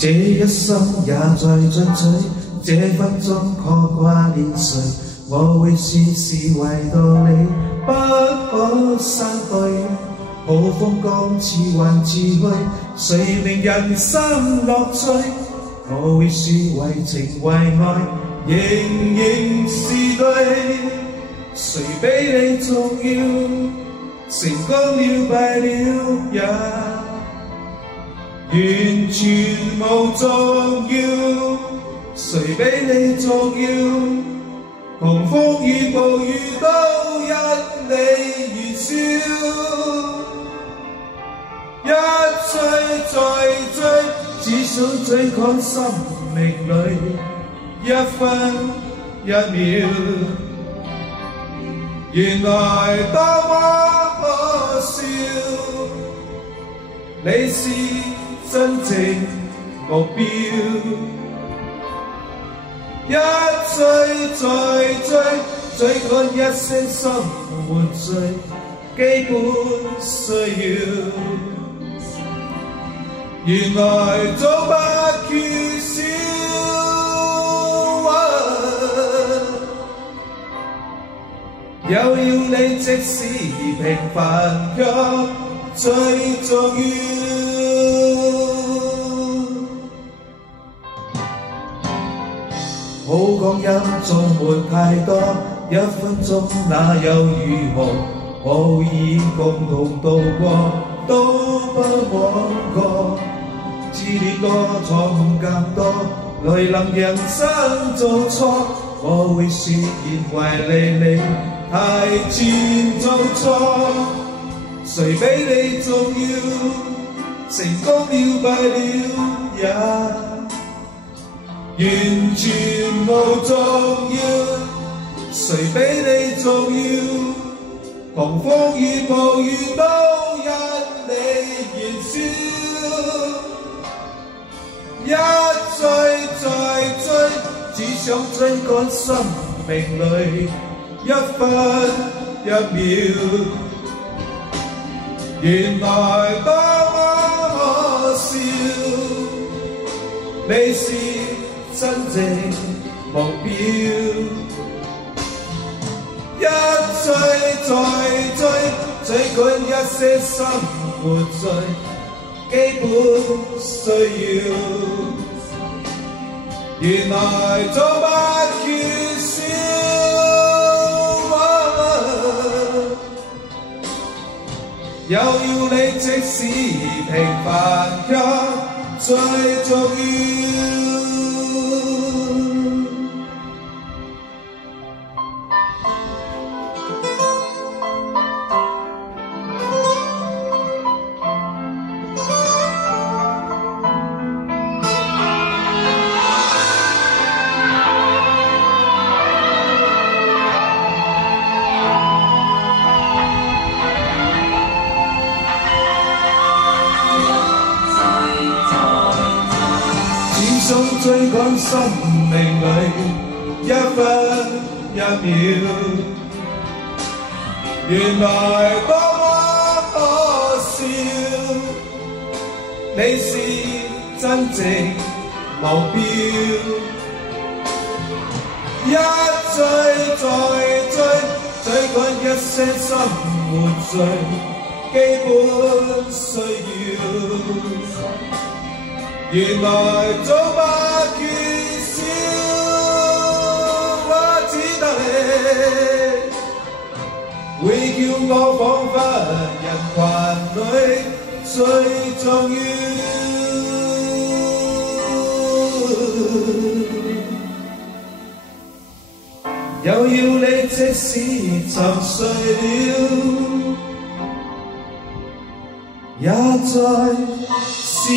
這一生也在進取，這分鐘確掛念誰？我會説是唯獨你不可刪去。好風光似幻似虛，誰明人生樂趣？我會説為情為愛，仍是對。誰比你重要？成功了敗了也完全無重要。誰比你重要？狂風與暴雨都因你燃燒。一追再追，只想追趕生命裏一分一秒。原來多麼可笑，你是真正目標。一追再追，追趕一些生活最基本需要。原來早不缺少，有了你即使平凡卻最重要。好光陰縱沒太多，一分鐘那又如何？可以共同度過，都不枉過。自戀多，錯誤更多，來臨人生做錯，我會説言為你太遲做錯。誰比你重要？成功了敗了也完全無重要。誰比你重要？狂風與暴雨都因你燃燒。一追再追，只想追趕生命裏一分一秒。原來多麼可笑，你是真正目標。一追再追，追趕一些生活最基本需要。原來早不缺少，有了你即使平凡卻最重要。追趕生命裏一分一秒，原來多麼可笑，你是真正目標。一追再追，追趕一些生活最基本需要。原來早不缺少，我只得你會叫我彷彿人群裏最重要。有了你即使沉睡了，也在笑。